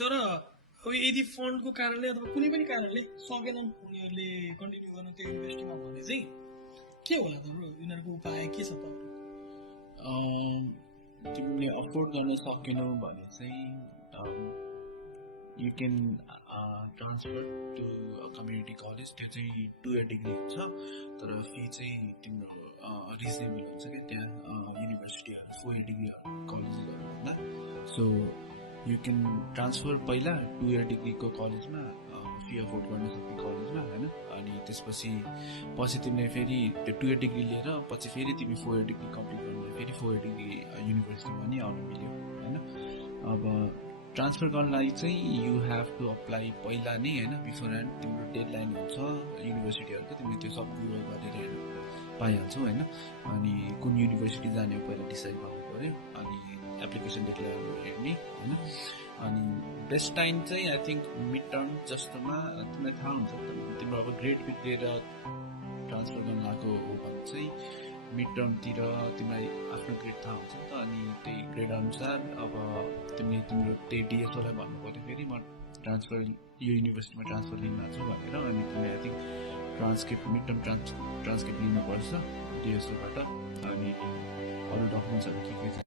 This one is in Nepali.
तर अब यदि फन्डको कारणले अथवा कुनै पनि कारणले सकेनन् उनीहरूले कन्टिन्यू गर्न त्यो युनिभर्सिटीमा भने चाहिँ के होला त उनीहरूको उपाय के छ त? तिमीले अफोर्ड गर्न सकेनौ भने चाहिँ you can transfer to community college. त्यो चाहिँ 2 year डिग्री हुन्छ, तर फी चाहिँ तिम्रो रिजनेबल हुन्छ क्या त्यहाँ युनिभर्सिटीहरू 4 year डिग्री कलेजहरू भन्दा। सो यु क्यान ट्रान्सफर पहिला 2 year डिग्रीको कलेजमा, फी अफोर्ड गर्न सक्ने कलेजमा होइन। अनि त्यसपछि तिमीले फेरि त्यो 2 year डिग्री लिएर पछि फेरि तिमी 4 year डिग्री कम्प्लिट गर्नु फेरि 4 year डिग्री युनिभर्सिटीमा नि आउनु मिल्यो होइन। अब ट्रान्सफर गर्नलाई चाहिँ यु हेभ टु अप्लाई पहिला नै होइन, बिफोर ह्यान्ड तिम्रो डेडलाइन हुन्छ युनिभर्सिटीहरूको, तिमीले त्यो सब गुगल गरेर हेर्नु पाइहाल्छौ होइन। अनि कुन युनिभर्सिटी जाने हो पहिला डिसाइड गर्नु पऱ्यो, अनि एप्लिकेसन डेडलाइन हेर्ने होइन। अनि बेस्ट टाइम चाहिँ आई थिङ्क मिड टर्म जस्तोमा तिमीलाई थाहा हुन्छ तिम्रो अब ग्रेड बिग्रेर ट्रान्सफर गर्न लागेको हो भने चाहिँ मिड टर्मतिर तिमीलाई आफ्नो ग्रेड थाहा हुन्छ नि त। अनि त्यही ग्रेड अनुसार अब तिमीले तिम्रो त्यही डिएसओलाई भन्नु पऱ्यो फेरि म ट्रान्सफर यो युनिभर्सिटीमा ट्रान्सफर लिन लाग्छु भनेर। अनि तिमीले I think mid term transcript लिनुपर्छ डिएसओबाट। अनि अरू डकुमेन्ट्सहरू के छ